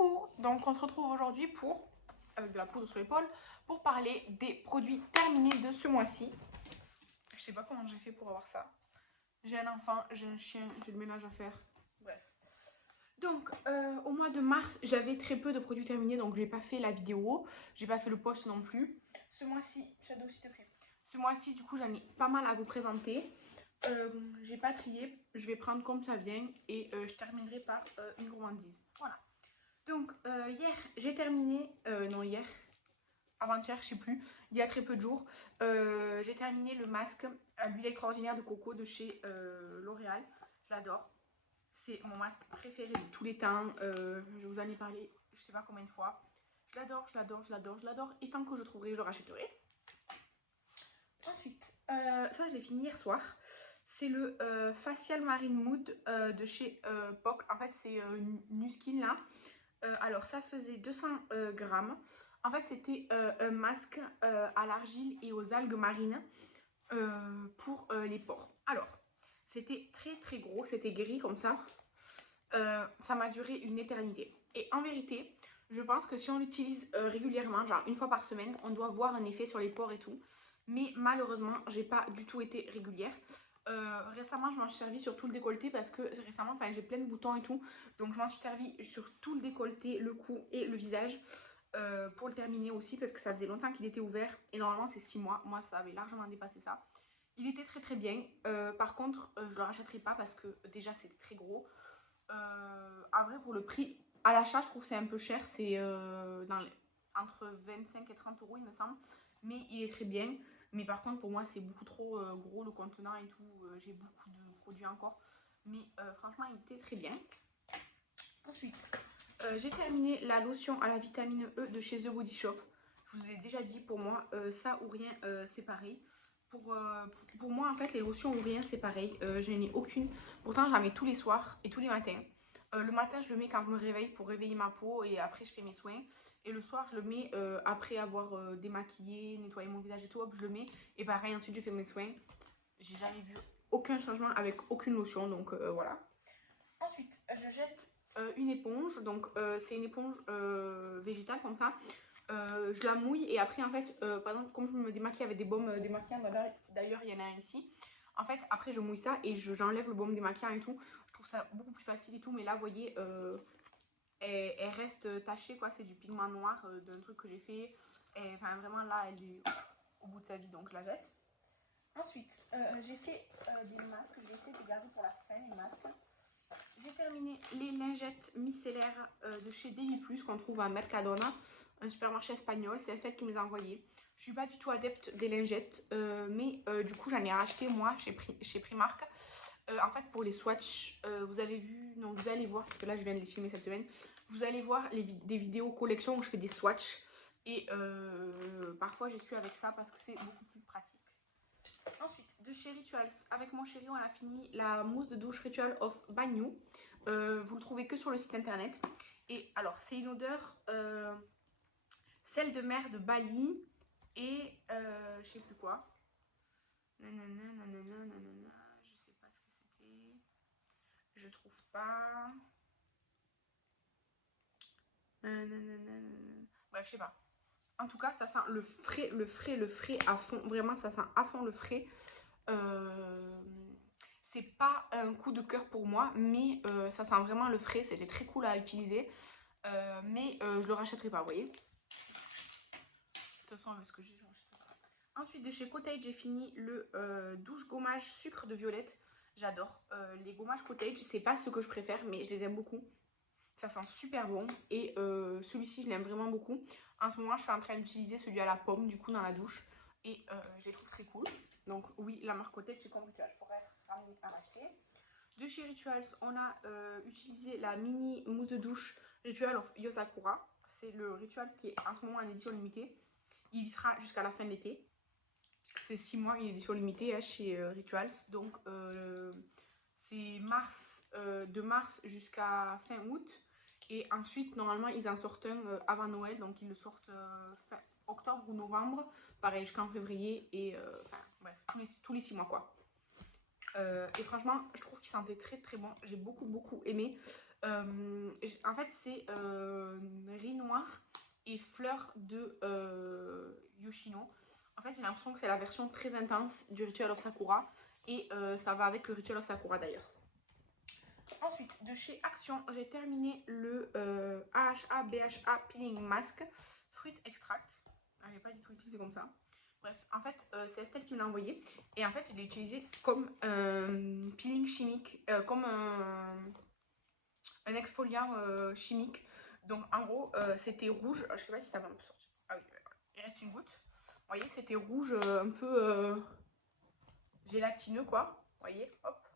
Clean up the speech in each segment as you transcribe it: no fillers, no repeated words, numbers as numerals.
Coucou! Donc on se retrouve aujourd'hui avec de la poudre sur l'épaule, pour parler des produits terminés de ce mois-ci. Je sais pas comment j'ai fait pour avoir ça. J'ai un enfant, j'ai un chien, j'ai le ménage à faire. Bref. Donc au mois de mars, j'avais très peu de produits terminés, donc j'ai pas fait la vidéo, j'ai pas fait le post non plus. Ce mois-ci, Shadow s'il te plaît. Ce mois-ci, du coup, j'en ai pas mal à vous présenter. J'ai pas trié, je vais prendre comme ça vient et je terminerai par une gourmandise. Voilà. Donc hier j'ai terminé, non hier, avant-hier je sais plus, il y a très peu de jours, j'ai terminé le masque à l'huile extraordinaire de coco de chez L'Oréal. Je l'adore, c'est mon masque préféré de tous les temps, je vous en ai parlé je sais pas combien de fois. Je l'adore, je l'adore, je l'adore, je l'adore, et tant que je trouverai je le rachèterai. Ensuite, ça je l'ai fini hier soir. C'est le Facial Marine Mood de chez POC. En fait c'est Nuskin là. Alors ça faisait 200 grammes. En fait c'était un masque à l'argile et aux algues marines pour les pores. Alors c'était très très gros, c'était gris comme ça. Ça m'a duré une éternité. Et en vérité, je pense que si on l'utilise régulièrement, genre une fois par semaine, on doit voir un effet sur les pores et tout. Mais malheureusement, j'ai pas du tout été régulière. Récemment, je m'en suis servi sur tout le décolleté parce que récemment, j'ai plein de boutons et tout. Donc je m'en suis servi sur tout le décolleté, le cou et le visage. Pour le terminer aussi parce que ça faisait longtemps qu'il était ouvert. Et normalement, c'est 6 mois. Moi, ça avait largement dépassé ça. Il était très très bien. Par contre, je le rachèterai pas parce que déjà, c'était très gros. En vrai, pour le prix à l'achat, je trouve que c'est un peu cher. C'est entre 25 et 30 euros, il me semble. Mais il est très bien. Mais par contre, pour moi, c'est beaucoup trop gros le contenant et tout. J'ai beaucoup de produits encore. Mais franchement, il était très bien. Ensuite, j'ai terminé la lotion à la vitamine E de chez The Body Shop. Je vous ai déjà dit, pour moi, ça ou rien, c'est pareil. Pour moi, en fait, les lotions ou rien, c'est pareil. Je n'ai aucune. Pourtant, j'en mets tous les soirs et tous les matins. Le matin, je le mets quand je me réveille pour réveiller ma peau et après, je fais mes soins. Et le soir, je le mets après avoir démaquillé, nettoyé mon visage et tout. Hop, je le mets. Et pareil, ensuite, je fais mes soins. J'ai jamais vu aucun changement avec aucune lotion. Donc voilà. Ensuite, je jette une éponge. Donc, c'est une éponge végétale comme ça. Je la mouille et après en fait par exemple comme je me démaquille avec des baumes démaquillants, d'ailleurs il y en a un ici, en fait après je mouille ça et j'enlève le baume démaquillant et tout. Je trouve ça beaucoup plus facile et tout, mais là vous voyez elle reste tachée quoi, c'est du pigment noir d'un truc que j'ai fait, et enfin vraiment là elle est au bout de sa vie donc je la jette. Ensuite j'ai fait des masques, je vais essayer de garder pour la fin les masques. J'ai terminé les lingettes micellaires de chez Daily Plus qu'on trouve à Mercadona, un supermarché espagnol. C'est celle qui me les a envoyées. Je suis pas du tout adepte des lingettes, mais du coup j'en ai racheté moi chez Primark. En fait pour les swatchs, vous avez vu, non vous allez voir, parce que là je viens de les filmer cette semaine, vous allez voir des vidéos collection où je fais des swatchs. Et parfois je suis avec ça parce que c'est beaucoup plus pratique. Ensuite, de chez Rituals, avec mon chéri, on a fini la mousse de douche Ritual of Banyu. Vous le trouvez que sur le site internet. Et alors, c'est une odeur sel de mer de Bali et je sais plus quoi. Nanana, nanana, nanana, je sais pas ce que c'était. Je trouve pas. Nanana, bref, je sais pas. En tout cas, ça sent le frais, le frais, le frais à fond. Vraiment, ça sent à fond le frais. C'est pas un coup de cœur pour moi, mais ça sent vraiment le frais. C'était très cool à utiliser. Mais je le rachèterai pas, vous voyez. De toute façon, avec ce que j'ai, je rachèterai pas. Ensuite, de chez Cottage, j'ai fini le douche gommage sucre de violette. J'adore. Les gommages Cottage, c'est pas ce que je préfère, mais je les aime beaucoup. Ça sent super bon. Et celui-ci, je l'aime vraiment beaucoup. En ce moment, je suis en train d'utiliser celui à la pomme, du coup, dans la douche. Et je les trouve très cool. Donc oui, la marque Cottage, c'est comme Ritual. Je pourrais ramener à l'acheter. De chez Rituals, on a utilisé la mini mousse de douche Ritual of Yosakura. C'est le Ritual qui est en ce moment en édition limitée. Il y sera jusqu'à la fin de l'été. C'est 6 mois une édition limitée hein, chez Rituals. Donc c'est de mars jusqu'à fin août. Et ensuite, normalement, ils en sortent un avant Noël. Donc ils le sortent fin octobre ou novembre. Pareil, jusqu'en février. Et bref, tous les 6 mois quoi. Et franchement, je trouve qu'il sentait très très bon. J'ai beaucoup aimé. En fait, c'est riz noir et fleurs de Yoshino. En fait, j'ai l'impression que c'est la version très intense du Ritual of Sakura. Et ça va avec le Ritual of Sakura d'ailleurs. Ensuite, de chez Action, j'ai terminé le AHA BHA Peeling Mask Fruit Extract. Je n'ai pas du tout utilisé comme ça. Bref, en fait, c'est Estelle qui me l'a envoyé. Et en fait, je l'ai utilisé comme peeling chimique, comme un exfoliant chimique. Donc, en gros, c'était rouge. Je sais pas si ça va un peu sortir. Ah oui, il reste une goutte. Vous voyez, c'était rouge un peu gélatineux, quoi. Vous voyez, hop,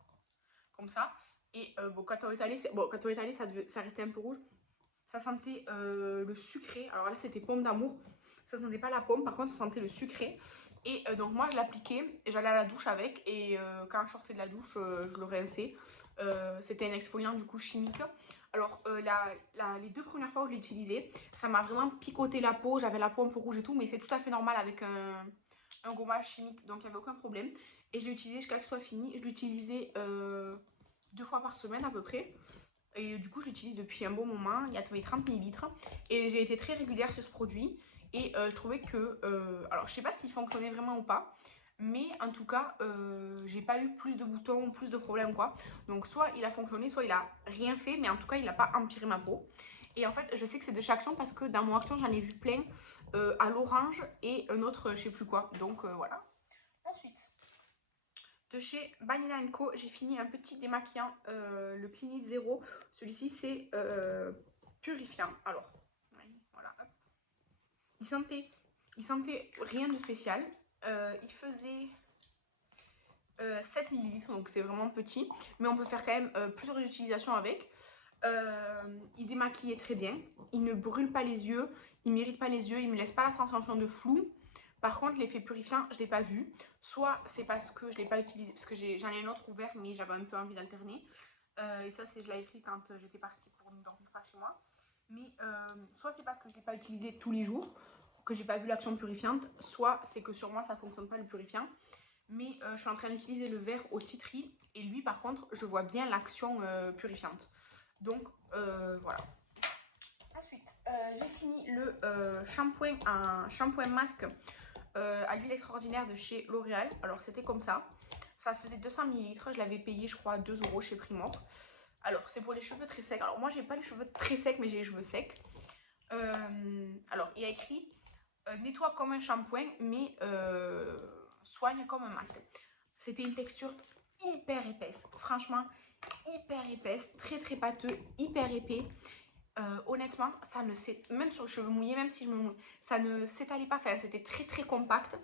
comme ça. Et bon, quand on est allé, ça restait un peu rouge. Ça sentait le sucré. Alors là, c'était pomme d'amour. Ça sentait pas la pomme, par contre, ça sentait le sucré. Et donc, moi, je l'appliquais et j'allais à la douche avec. Et quand je sortais de la douche, je le rinçais. C'était un exfoliant du coup chimique. Alors, les 2 premières fois où je l'ai utilisé, ça m'a vraiment picoté la peau. J'avais la peau un peu rouge et tout, mais c'est tout à fait normal avec un gommage chimique, donc il n'y avait aucun problème. Et je l'ai utilisé jusqu'à ce que ce soit fini. Je l'utilisais 2 fois par semaine à peu près. Et du coup, je l'utilise depuis un bon moment. Il y a 30 ml. Et j'ai été très régulière sur ce produit. Et je trouvais que. Alors, je sais pas s'il fonctionnait vraiment ou pas. Mais en tout cas, j'ai pas eu plus de boutons, plus de problèmes quoi. Donc, soit il a fonctionné, soit il a rien fait. Mais en tout cas, il n'a pas empiré ma peau. Et en fait, je sais que c'est de chez Action parce que dans mon Action, j'en ai vu plein à l'orange et un autre, je sais plus quoi. Donc, voilà. Ensuite, de chez Vanilla Co, j'ai fini un petit démaquillant, le Clinique Zero. Celui-ci, c'est purifiant. Alors, voilà, hop. Il sentait rien de spécial. Il faisait 7 ml, donc c'est vraiment petit. Mais on peut faire quand même plusieurs utilisations avec. Il démaquillait très bien. Il ne brûle pas les yeux. Il ne m'irrite pas les yeux. Il ne me laisse pas la sensation de flou. Par contre, l'effet purifiant, je ne l'ai pas vu. Soit c'est parce que je ne l'ai pas utilisé, parce que j'en ai un autre ouvert, mais j'avais un peu envie d'alterner. Et ça, je l'avais pris quand j'étais partie pour ne dormir pas chez moi. Mais soit c'est parce que je ne l'ai pas utilisé tous les jours, que j'ai pas vu l'action purifiante, soit c'est que sur moi, ça ne fonctionne pas le purifiant. Mais je suis en train d'utiliser le verre au titri. Et lui, par contre, je vois bien l'action purifiante. Donc, voilà. Ensuite, j'ai fini le shampoing masque à l'huile extraordinaire de chez L'Oréal. Alors c'était comme ça. Ça faisait 200 ml. Je l'avais payé je crois 2 € chez Primor. Alors c'est pour les cheveux très secs. Alors moi j'ai pas les cheveux très secs mais j'ai les cheveux secs. Alors il y a écrit nettoie comme un shampoing mais soigne comme un masque. C'était une texture hyper épaisse. Franchement hyper épaisse. Très très pâteux. Hyper épais. Honnêtement, ça ne même sur le cheveu mouillé, même si je me mouille, ça ne s'étalait pas. Enfin, c'était très très compact.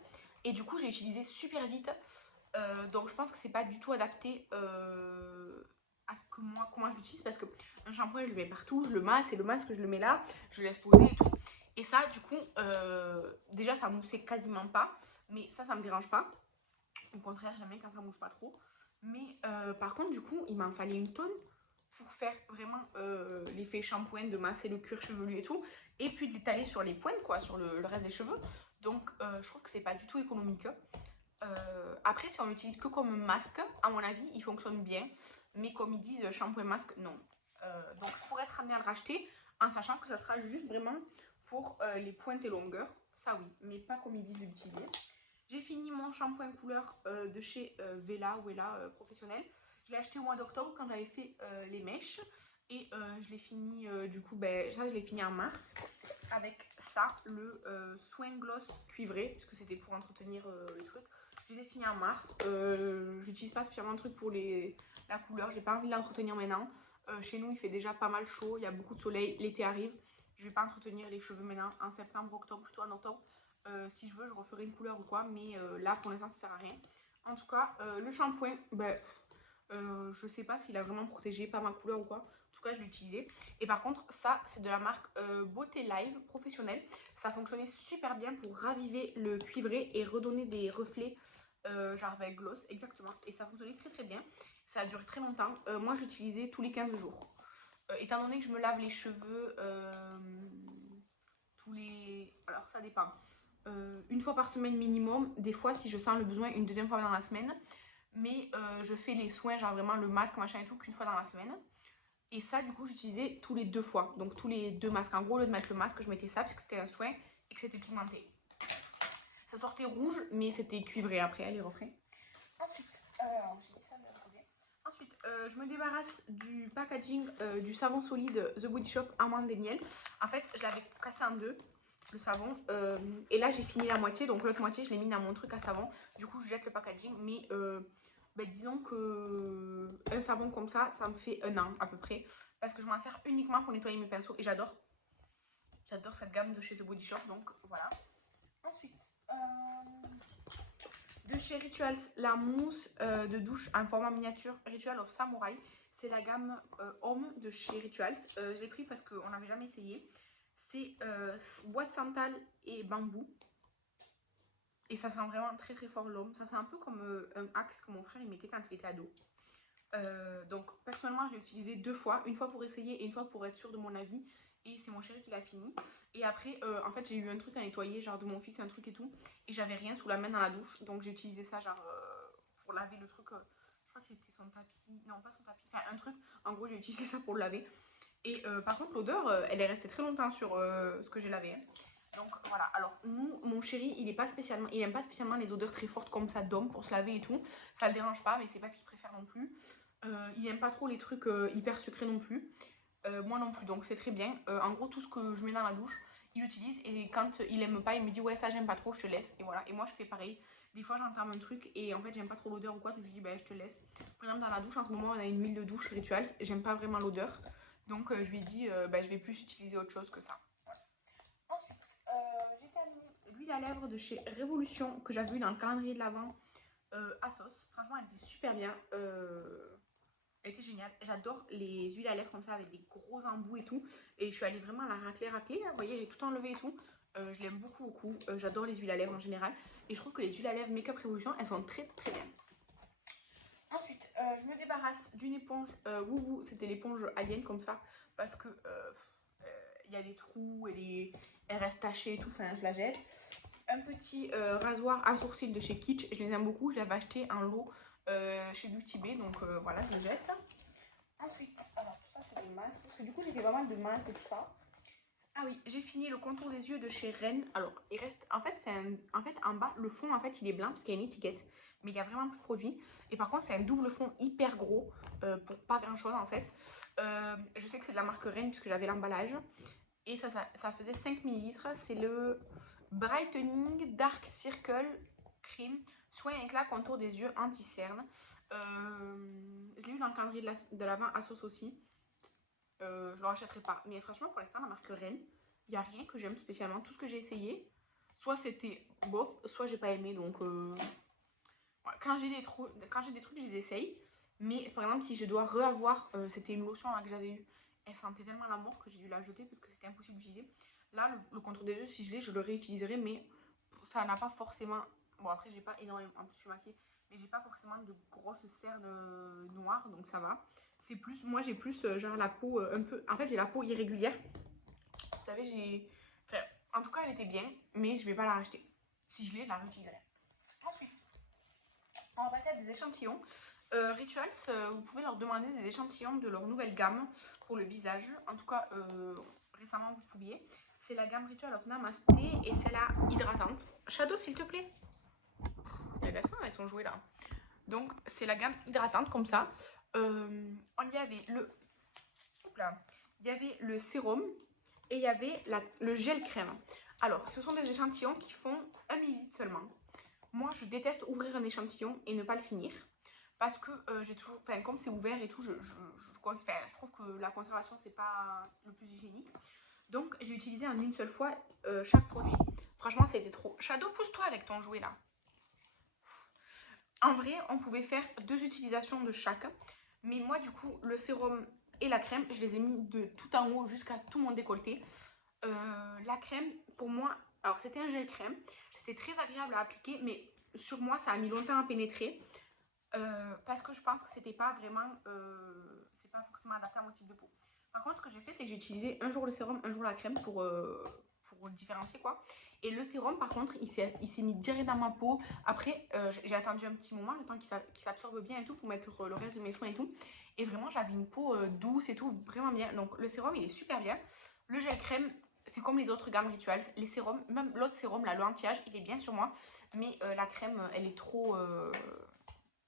Et du coup, j'ai utilisé super vite. Donc, je pense que c'est pas du tout adapté à ce que comment je l'utilise. Parce que un shampoing, je le mets partout, je le masse et le masque, je le mets là, je le laisse poser et tout. Et ça, du coup, déjà, ça moussait quasiment pas. Mais ça me dérange pas. Au contraire, j'aime bien quand ça mousse pas trop. Mais par contre, du coup, il m'en fallait une tonne pour faire vraiment l'effet shampoing, de masser le cuir chevelu et tout, et puis de l'étaler sur les pointes, quoi, sur le reste des cheveux. Donc je trouve que c'est pas du tout économique. Après, si on l'utilise que comme masque, à mon avis, il fonctionne bien, mais comme ils disent shampoing masque, non. Donc je pourrais être amenée à le racheter en sachant que ça sera juste vraiment pour les pointes et longueurs, ça oui, mais pas comme ils disent de l'utiliser. J'ai fini mon shampoing couleur de chez Wella Professionnel. Je l'ai acheté au mois d'octobre quand j'avais fait les mèches. Et je l'ai fini, du coup, ça je l'ai fini en mars. Avec ça, le soin gloss cuivré, puisque c'était pour entretenir le truc. Je les ai finis en mars. J'utilise pas spécialement de truc pour la couleur. J'ai pas envie de l'entretenir maintenant. Chez nous, il fait déjà pas mal chaud. Il y a beaucoup de soleil. L'été arrive. Je vais pas entretenir les cheveux maintenant en septembre, octobre, plutôt en octobre. Si je veux, je referai une couleur ou quoi, mais là pour l'instant ça sert à rien. En tout cas, le shampoing, je sais pas s'il a vraiment protégé, pas ma couleur ou quoi. En tout cas, je l'ai utilisé. Et par contre, ça c'est de la marque Beauté Live Professionnelle. Ça fonctionnait super bien pour raviver le cuivré et redonner des reflets, genre avec gloss, exactement. Et ça fonctionnait très très bien. Ça a duré très longtemps. Moi, j'utilisais tous les 15 jours. Étant donné que je me lave les cheveux alors ça dépend. Une fois par semaine minimum. Des fois, si je sens le besoin, une deuxième fois dans la semaine. Mais je fais les soins, genre vraiment le masque, machin et tout, qu'une fois dans la semaine. Et ça, du coup, j'utilisais tous les 2 fois. Donc tous les 2 masques. En gros, au lieu de mettre le masque, je mettais ça parce que c'était un soin et que c'était pigmenté. Ça sortait rouge, mais c'était cuivré après, les refrains. Ensuite, j'ai mis ça de l'autre côté. Ensuite, je me débarrasse du packaging du savon solide The Body Shop amande et miel. En fait, je l'avais cassé en deux, le savon. Et là, j'ai fini la moitié. Donc l'autre moitié, je l'ai mis dans mon truc à savon. Du coup, je jette le packaging. Mais disons que un savon comme ça me fait 1 an à peu près. Parce que je m'en sers uniquement pour nettoyer mes pinceaux. Et j'adore cette gamme de chez The Body Shop. Donc voilà. Ensuite, de chez Rituals, la mousse de douche en format miniature Ritual of Samurai. C'est la gamme Homme de chez Rituals. Je l'ai pris parce qu'on n'avait jamais essayé. C'est bois de santal et bambou. Et ça sent vraiment très très fort l'homme. Ça sent un peu comme un axe que mon frère il mettait quand il était ado. Donc personnellement je l'ai utilisé 2 fois. Une fois pour essayer et une fois pour être sûre de mon avis. Et c'est mon chéri qui l'a fini. Et après en fait j'ai eu un truc à nettoyer, genre de mon fils, un truc et tout. Et j'avais rien sous la main dans la douche. Donc j'ai utilisé ça genre pour laver le truc. Je crois que c'était son tapis. Non pas son tapis. Enfin un truc. En gros j'ai utilisé ça pour le laver. Et par contre l'odeur elle est restée très longtemps sur ce que j'ai lavé. Donc voilà, alors nous, mon chéri, il aime pas spécialement les odeurs très fortes comme ça d'homme pour se laver et tout. Ça le dérange pas, mais c'est pas ce qu'il préfère non plus. Il aime pas trop les trucs hyper sucrés non plus. Moi non plus, donc c'est très bien. En gros, tout ce que je mets dans la douche, il utilise. Et quand il aime pas, il me dit ouais ça j'aime pas trop, je te laisse. Et voilà, et moi je fais pareil. Des fois j'entame un truc et en fait j'aime pas trop l'odeur ou quoi, donc je dis bah je te laisse. Par exemple dans la douche en ce moment on a une huile de douche Rituals, j'aime pas vraiment l'odeur. Donc je lui ai dit je vais plus utiliser autre chose que ça. Ensuite, j'ai terminé l'huile à lèvres de chez Révolution que j'avais eu dans le calendrier de l'Avent à sauce. Franchement, elle était super bien. Elle était géniale. J'adore les huiles à lèvres comme ça avec des gros embouts et tout. Et je suis allée vraiment la racler. Vous voyez, j'ai tout enlevé et tout. Je l'aime beaucoup, beaucoup. J'adore les huiles à lèvres en général. Et je trouve que les huiles à lèvres Make Up Révolution, elles sont très, très bien. Ensuite, je me débarrasse d'une éponge Woowoo. C'était l'éponge alien comme ça. Parce que il y a des trous, elle reste tachée et tout, enfin je la jette. Un petit rasoir à sourcils de chez Kitsch, je les aime beaucoup, je l'avais acheté en lot chez Beauty Bay, donc voilà, je le jette. Ensuite, alors tout ça c'est des masques, parce que du coup j'ai fait pas mal de masques et tout ça. Ah oui, j'ai fini le contour des yeux de chez Ren. Alors, il reste. En fait, en bas, le fond, en fait, il est blanc parce qu'il y a une étiquette. Mais il y a vraiment plus de produits. Et par contre, c'est un double fond hyper gros pour pas grand chose en fait. Je sais que c'est de la marque Ren puisque j'avais l'emballage. Et ça faisait 5 ml. C'est le Brightening Dark Circle Cream Soin éclat contour des yeux anti-cerne. Je l'ai eu dans le calendrier de l'Avent à sauce aussi. Je le rachèterai pas. Mais franchement, pour l'instant, la marque Ren, il n'y a rien que j'aime spécialement. Tout ce que j'ai essayé, soit c'était bof, soit j'ai pas aimé. Donc, voilà. Quand j'ai des trucs, je les essaye. Mais par exemple, si je dois reavoir, c'était une lotion là, que j'avais eue. Elle sentait tellement la mort que j'ai dû la jeter parce que c'était impossible d'utiliser. Là, le contour des yeux, si je l'ai, je le réutiliserai. Mais ça n'a pas forcément. Bon, après, j'ai pas énormément. En plus, je suis maquillée. Mais j'ai pas forcément de grosses cernes noires. Donc ça va. C'est plus. Moi, j'ai plus genre la peau un peu. En fait, j'ai la peau irrégulière. Vous savez, j'ai. Enfin, en tout cas, elle était bien. Mais je vais pas la racheter. Si je l'ai, je la réutiliserai. Ensuite, on va passer à des échantillons. Rituals, vous pouvez leur demander des échantillons de leur nouvelle gamme pour le visage. En tout cas, récemment, vous pouviez. C'est la gamme Ritual of Namasté et c'est la hydratante. Shadow, s'il te plaît. Les garçons, elles sont jouées là. Donc, c'est la gamme hydratante comme ça. On y avait il y avait le sérum et il y avait le gel crème. Alors, ce sont des échantillons qui font 1 ml seulement. Moi, je déteste ouvrir un échantillon et ne pas le finir. Parce que j'ai toujours. Enfin, comme c'est ouvert et tout, je trouve que la conservation, c'est pas le plus hygiénique. Donc, j'ai utilisé en une seule fois chaque produit. Franchement, ça a été trop. Shadow, pousse-toi avec ton jouet là. En vrai, on pouvait faire 2 utilisations de chaque. Mais moi, du coup, le sérum et la crème, je les ai mis de tout en haut jusqu'à tout mon décolleté. La crème, pour moi, alors c'était un gel crème. C'était très agréable à appliquer, mais sur moi, ça a mis longtemps à pénétrer. Parce que je pense que c'était pas vraiment. C'est pas forcément adapté à mon type de peau. Par contre, ce que j'ai fait, c'est que j'ai utilisé un jour le sérum, un jour la crème pour pour le différencier quoi. Et le sérum par contre il s'est mis direct dans ma peau. Après j'ai attendu un petit moment, le temps qu'il s'absorbe bien et tout pour mettre le reste de mes soins et tout. Et vraiment j'avais une peau douce et tout, vraiment bien. Donc le sérum il est super bien. Le gel crème c'est comme les autres gammes Rituals. Les sérums, même l'autre sérum là, le anti-âge, il est bien sur moi. Mais la crème elle est trop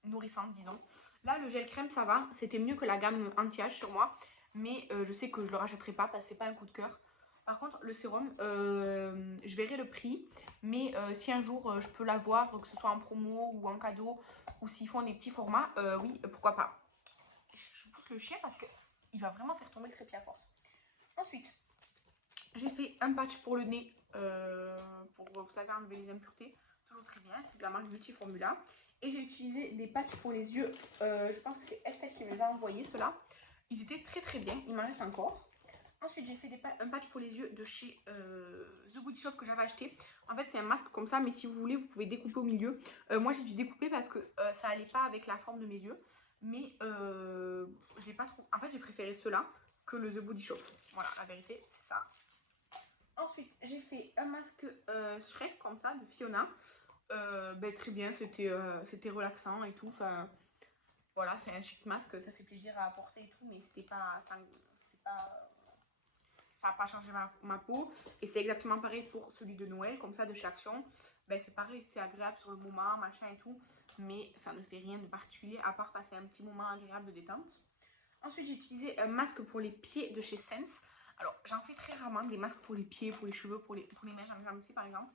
nourrissante disons. Là le gel crème ça va, c'était mieux que la gamme anti-âge sur moi. Mais je sais que je le rachèterai pas parce que c'est pas un coup de cœur. Par contre, le sérum, je verrai le prix. Mais si un jour je peux l'avoir, que ce soit en promo ou en cadeau, ou s'ils font des petits formats, oui, pourquoi pas. Je pousse le chien parce qu'il va vraiment faire tomber le trépied à force. Ensuite, j'ai fait un patch pour le nez, pour, vous savez, enlever les impuretés. Toujours très bien, c'est de la marque Beauty Formula. Et j'ai utilisé des patchs pour les yeux. Je pense que c'est Estelle qui me les a envoyés, ceux-là. Ils étaient très très bien, il m'en reste encore. Ensuite, j'ai fait un patch pour les yeux de chez The Body Shop que j'avais acheté. En fait, c'est un masque comme ça, mais si vous voulez, vous pouvez découper au milieu. Moi, j'ai dû découper parce que ça allait pas avec la forme de mes yeux. Mais je l'ai pas trop. En fait, j'ai préféré ceux-là que le The Body Shop. Voilà, la vérité, c'est ça. Ensuite, j'ai fait un masque Shrek comme ça de Fiona. Très bien, c'était relaxant et tout. Enfin, voilà, c'est un chic masque, ça fait plaisir à porter et tout, mais ça n'a pas changé ma peau. Et c'est exactement pareil pour celui de Noël, comme ça, de chez Action. C'est pareil, c'est agréable sur le moment, machin et tout, mais ça ne fait rien de particulier à part passer un petit moment agréable de détente. Ensuite, j'ai utilisé un masque pour les pieds de chez Sense. Alors, j'en fais très rarement des masques pour les pieds, pour les cheveux, pour les mèches, j'en ai jamais fait par exemple.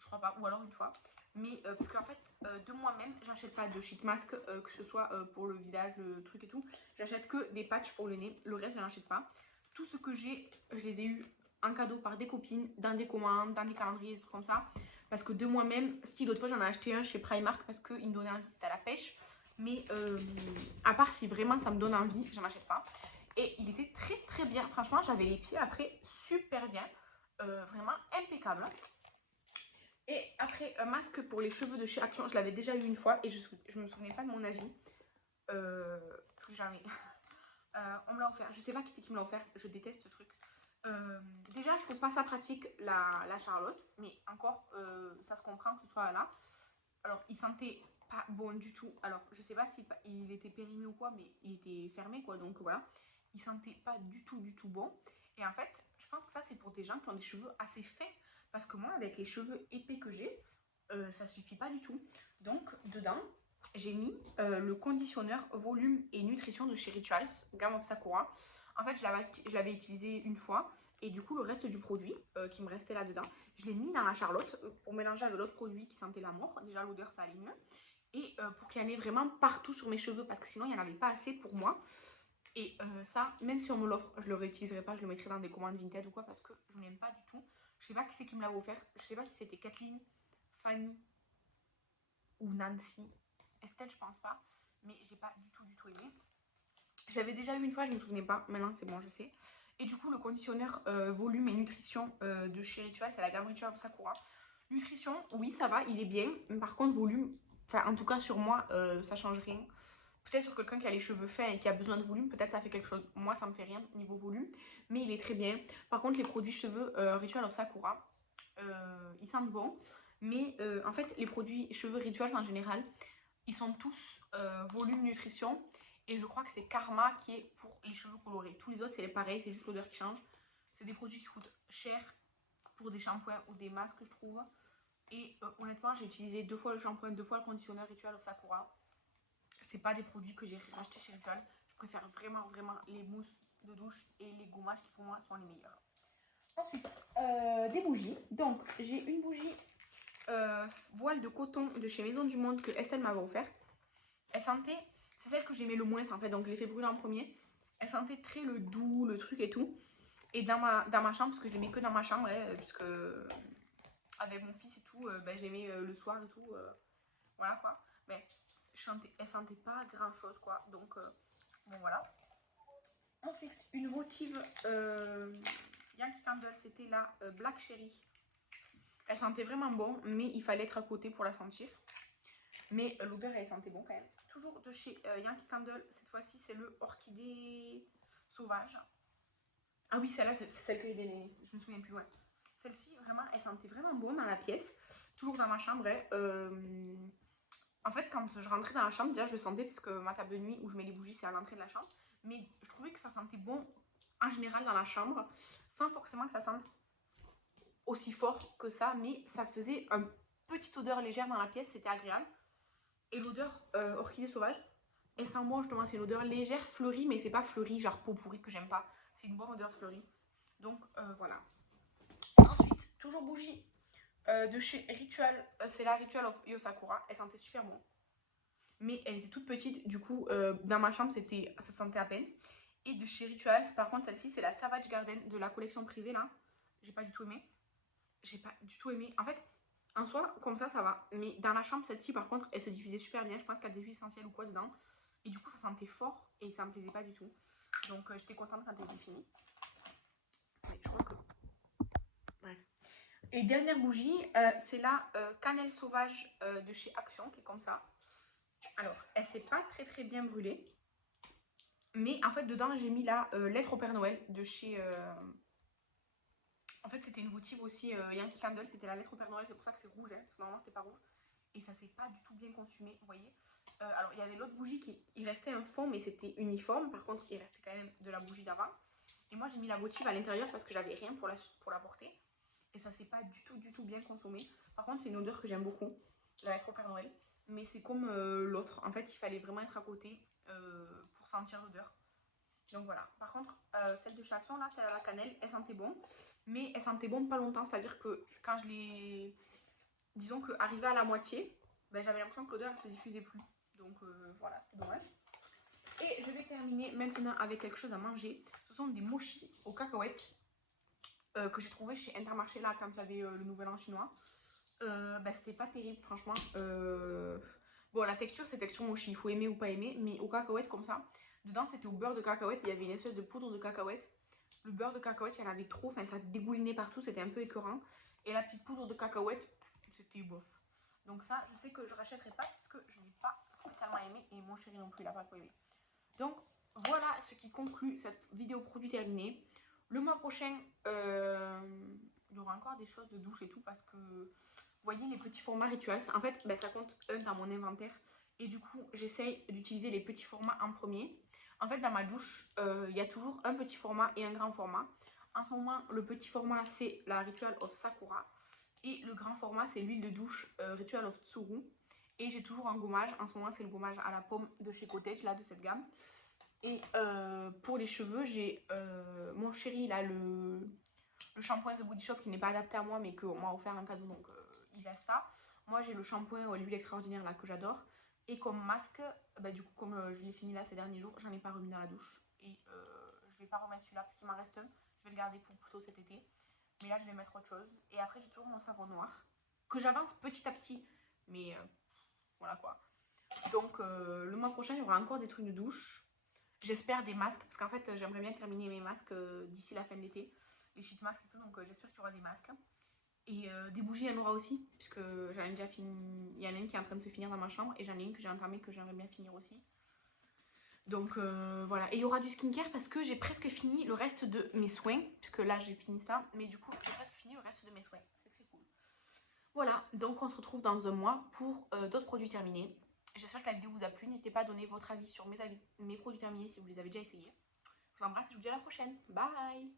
Je crois pas, ou alors une fois. Mais parce qu'en fait, de moi-même, j'achète pas de sheet mask, que ce soit pour le visage, le truc et tout. J'achète que des patchs pour le nez. Le reste, je n'achète pas. Tout ce que j'ai, je les ai eu en cadeau par des copines, dans des commandes, dans des calendriers, des trucs comme ça. Parce que de moi-même, style, l'autre fois, j'en ai acheté un chez Primark parce qu'il me donnait envie, c'était à la pêche. Mais à part si vraiment ça me donne envie, j'en achète pas. Et il était très très bien. Franchement, j'avais les pieds après super bien. Vraiment impeccable. Et après, un masque pour les cheveux de chez Action, je l'avais déjà eu une fois et je me souvenais pas de mon avis. Plus jamais. On me l'a offert. Je sais pas qui c'est qui me l'a offert. Je déteste ce truc. Déjà, je trouve pas ça pratique la Charlotte. Mais encore, ça se comprend que ce soit là. Alors, il sentait pas bon du tout. Alors, je sais pas si il était périmé ou quoi, mais il était fermé quoi. Donc voilà. Il sentait pas du tout bon. Et en fait, je pense que ça, c'est pour des gens qui ont des cheveux assez fins. Parce que moi, avec les cheveux épais que j'ai, ça suffit pas du tout. Donc, dedans, j'ai mis le conditionneur volume et nutrition de chez Rituals, gamme of Sakura. En fait, je l'avais utilisé une fois. Et du coup, le reste du produit qui me restait là-dedans, je l'ai mis dans la Charlotte pour mélanger avec l'autre produit qui sentait la mort. Déjà, l'odeur, ça allait mieux. Et pour qu'il y en ait vraiment partout sur mes cheveux, parce que sinon, il n'y en avait pas assez pour moi. Et ça, même si on me l'offre, je le réutiliserai pas, je le mettrai dans des commandes Vinted ou quoi, parce que je n'aime pas du tout. Je sais pas qui c'est qui me l'avait offert. Je sais pas si c'était Kathleen, Fanny ou Nancy. Estelle, je pense pas. Mais j'ai pas du tout aimé. Je l'avais déjà eu une fois, je me souvenais pas. Maintenant, c'est bon, je sais. Et du coup, le conditionneur volume et nutrition de chez Ritual, c'est la gamme Ritual Sakura. Nutrition, oui, ça va, il est bien. Mais par contre, volume, enfin, en tout cas, sur moi, ça change rien. Peut-être sur quelqu'un qui a les cheveux fins et qui a besoin de volume, peut-être ça fait quelque chose. Moi, ça me fait rien niveau volume, mais il est très bien. Par contre, les produits cheveux Ritual of Sakura, ils sentent bon. Mais en fait, les produits cheveux Ritual en général, ils sont tous volume nutrition. Et je crois que c'est Karma qui est pour les cheveux colorés. Tous les autres, c'est pareil, c'est juste l'odeur qui change. C'est des produits qui coûtent cher pour des shampoings ou des masques, je trouve. Et honnêtement, j'ai utilisé 2 fois le shampoing, 2 fois le conditionneur Ritual of Sakura. C'est pas des produits que j'ai racheté chez Ritual. Je préfère vraiment les mousses de douche et les gommages qui pour moi sont les meilleurs. Ensuite, des bougies. Donc, j'ai une bougie voile de coton de chez Maison du Monde que Estelle m'avait offert. Elle sentait, c'est celle que j'aimais le moins en fait, donc je l'ai fait brûler en premier. Elle sentait très le doux, le truc et tout. Et dans ma chambre, parce que je l'aimais que dans ma chambre, puisque avec mon fils et tout, je l'aimais le soir et tout. Voilà quoi. Mais elle sentait pas grand chose quoi. Donc bon voilà. Ensuite, une votive Yankee Candle, c'était la Black Cherry. Elle sentait vraiment bon, mais il fallait être à côté pour la sentir. Mais l'odeur, elle sentait bon quand même. Toujours de chez Yankee Candle, cette fois-ci, c'est le Orchidée Sauvage. Ah oui, celle-là, c'est celle que j'ai bien aimée. Je me souviens plus, ouais. Celle-ci, vraiment, elle sentait vraiment bon dans la pièce. Toujours dans ma chambre. En fait, quand je rentrais dans la chambre, déjà, je le sentais puisque ma table de nuit où je mets les bougies, c'est à l'entrée de la chambre. Mais je trouvais que ça sentait bon en général dans la chambre, sans forcément que ça sente aussi fort que ça. Mais ça faisait une petite odeur légère dans la pièce, c'était agréable. Et l'odeur orchidée sauvage, elle sent bon justement, c'est une odeur légère, fleurie, mais c'est pas fleuri, genre peau pourrie que j'aime pas. C'est une bonne odeur fleurie. Donc voilà. Ensuite, toujours bougie de chez Ritual, c'est la Ritual of Yosakura. Elle sentait super bon. Mais elle était toute petite, du coup, dans ma chambre, ça sentait à peine. Et de chez Ritual, par contre, celle-ci, c'est la Savage Garden de la collection privée, là. J'ai pas du tout aimé. J'ai pas du tout aimé. En fait, en soi, comme ça va. Mais dans la chambre, celle-ci, par contre, elle se diffusait super bien. Je pense qu'il y a des huiles essentielles ou quoi dedans. Et du coup, ça sentait fort et ça me plaisait pas du tout. Donc, j'étais contente quand elle était finie. Mais je crois que... Bref. Et dernière bougie, c'est la cannelle sauvage de chez Action, qui est comme ça. Alors, elle s'est pas très bien brûlée. Mais en fait, dedans, j'ai mis la lettre au Père Noël de chez... En fait, c'était une votive aussi Yankee Candle. C'était la lettre au Père Noël. C'est pour ça que c'est rouge, hein, parce que normalement, c'était pas rouge. Et ça s'est pas du tout bien consumé, vous voyez. Alors, il y avait l'autre bougie il restait un fond, mais c'était uniforme. Par contre, il restait quand même de la bougie d'avant. Et moi, j'ai mis la votive à l'intérieur parce que j'avais rien pour la porter. Et ça s'est pas du tout bien consommé. Par contre, c'est une odeur que j'aime beaucoup, la lettre au Père Noël. Mais c'est comme l'autre. En fait, il fallait vraiment être à côté pour sentir l'odeur. Donc voilà. Par contre, celle de chez Action, là, celle à la cannelle, elle sentait bon. Mais elle sentait bon pas longtemps. C'est-à-dire que quand je l'ai... Disons qu'arrivée à la moitié, ben, j'avais l'impression que l'odeur ne se diffusait plus. Donc voilà, c'était dommage. Et je vais terminer maintenant avec quelque chose à manger. Ce sont des mochis aux cacahuètes que j'ai trouvé chez Intermarché là quand j'avais le nouvel an chinois. Ben, c'était pas terrible franchement. Bon, la texture c'est texture mochi, il faut aimer ou pas aimer, mais aux cacahuètes comme ça. Dedans c'était au beurre de cacahuète, il y avait une espèce de poudre de cacahuète. Le beurre de cacahuète, il y en avait trop, enfin ça dégoulinait partout, c'était un peu écœurant. Et la petite poudre de cacahuète, c'était bof. Donc ça, je sais que je rachèterai pas parce que je n'ai pas spécialement aimé et mon chéri non plus, il n'a pas trop aimé. Donc voilà ce qui conclut cette vidéo produit terminée. Le mois prochain, il y aura encore des choses de douche et tout parce que, vous voyez, les petits formats rituels, en fait, ben, ça compte un dans mon inventaire. Et du coup, j'essaye d'utiliser les petits formats en premier. En fait, dans ma douche, il y a toujours un petit format et un grand format. En ce moment, le petit format, c'est la Ritual of Sakura. Et le grand format, c'est l'huile de douche Ritual of Tsuru. Et j'ai toujours un gommage. En ce moment, c'est le gommage à la pomme de chez Cottage, là, de cette gamme. Et pour les cheveux, j'ai mon chéri, là, le shampoing The Body Shop qui n'est pas adapté à moi, mais qu'on m'a offert un cadeau, donc il a ça. Moi, j'ai le shampoing l'huile extraordinaire, là, que j'adore. Et comme masque, bah, du coup, comme je l'ai fini là ces derniers jours, j'en ai pas remis dans la douche. Et je vais pas remettre celui-là parce qu'il m'en reste un. Je vais le garder pour plutôt cet été. Mais là, je vais mettre autre chose. Et après, j'ai toujours mon savon noir que j'avance petit à petit. Mais voilà quoi. Donc, le mois prochain, il y aura encore des trucs de douche. J'espère des masques. Parce qu'en fait, j'aimerais bien terminer mes masques d'ici la fin de l'été. Les sheet masks et tout. Donc, j'espère qu'il y aura des masques. Et des bougies, il y en aura aussi. Puisque j'en ai déjà fini. Il y en a une qui est en train de se finir dans ma chambre. Et j'en ai une que j'ai entamée que j'aimerais bien finir aussi. Donc voilà, et il y aura du skincare parce que j'ai presque fini le reste de mes soins, puisque là j'ai fini ça, mais du coup j'ai presque fini le reste de mes soins, c'est très cool. Voilà, donc on se retrouve dans un mois pour d'autres produits terminés. J'espère que la vidéo vous a plu, n'hésitez pas à donner votre avis sur mes produits terminés si vous les avez déjà essayés. Je vous embrasse et je vous dis à la prochaine, bye.